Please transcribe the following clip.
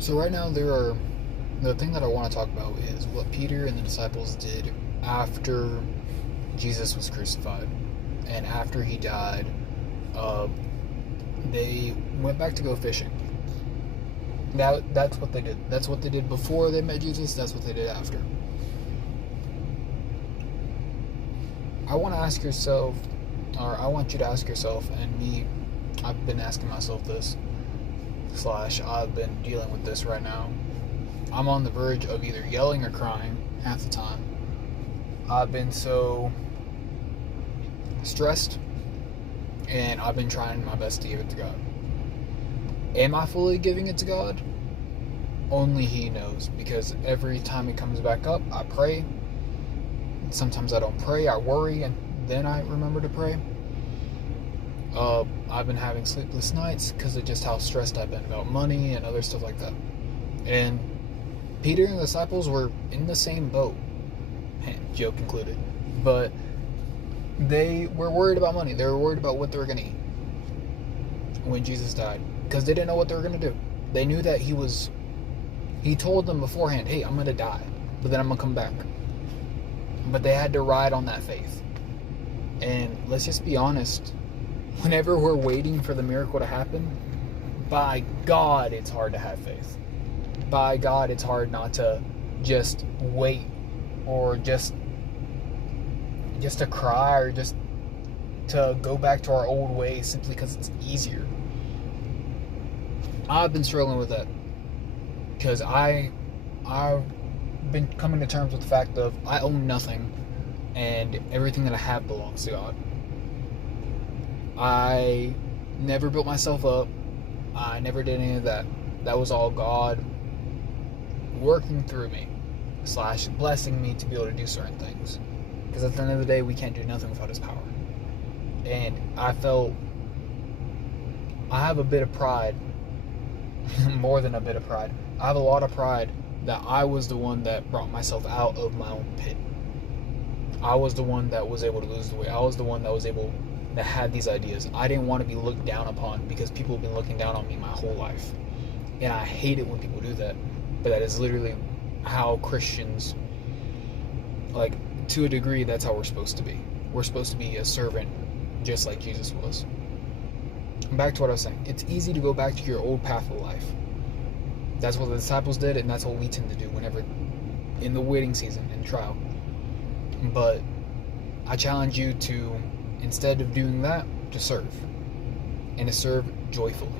So right now the thing that I want to talk about is what Peter and the disciples did after Jesus was crucified and after he died. Uh, they went back to go fishing. That's what they did. That's what they did before they met Jesus. That's what they did after. I want to ask yourself, or I want you to ask yourself, and me, I've been asking myself this, slash, I've been dealing with this right now. I'm on the verge of either yelling or crying half the time. I've been so stressed, and I've been trying my best to give it to God. Am I fully giving it to God? Only He knows, because every time it comes back up, I pray. Sometimes I don't pray, I worry, and then I remember to pray. I've been having sleepless nights because of just how stressed I've been about money and other stuff like that. And Peter and the disciples were in the same boat, joke included. But they were worried about money. They were worried about what they were going to eat when Jesus died, because they didn't know what they were going to do. They knew that he told them beforehand, hey, I'm going to die, but then I'm going to come back. But they had to ride on that faith. And let's just be honest, whenever we're waiting for the miracle to happen, by God, it's hard to have faith. By God, it's hard not to just wait, or just to cry, or just to go back to our old ways simply because it's easier. I've been struggling with that because I've been coming to terms with the fact of I own nothing, and everything that I have belongs to God. I never built myself up. I never did any of that. That was all God working through me, slash blessing me to be able to do certain things. Because at the end of the day, we can't do nothing without His power. And I felt I have a bit of pride, more than a bit of pride. I have a lot of pride that I was the one that brought myself out of my own pit. I was the one that was able to lose the weight. I was the one that had these ideas. I didn't want to be looked down upon because people have been looking down on me my whole life. And I hate it when people do that. But that is literally how Christians, like, to a degree, that's how we're supposed to be. We're supposed to be a servant just like Jesus was. Back to what I was saying. It's easy to go back to your old path of life. That's what the disciples did, and that's what we tend to do whenever in the waiting season and trial. But I challenge you to, instead of doing that, to serve. And to serve joyfully.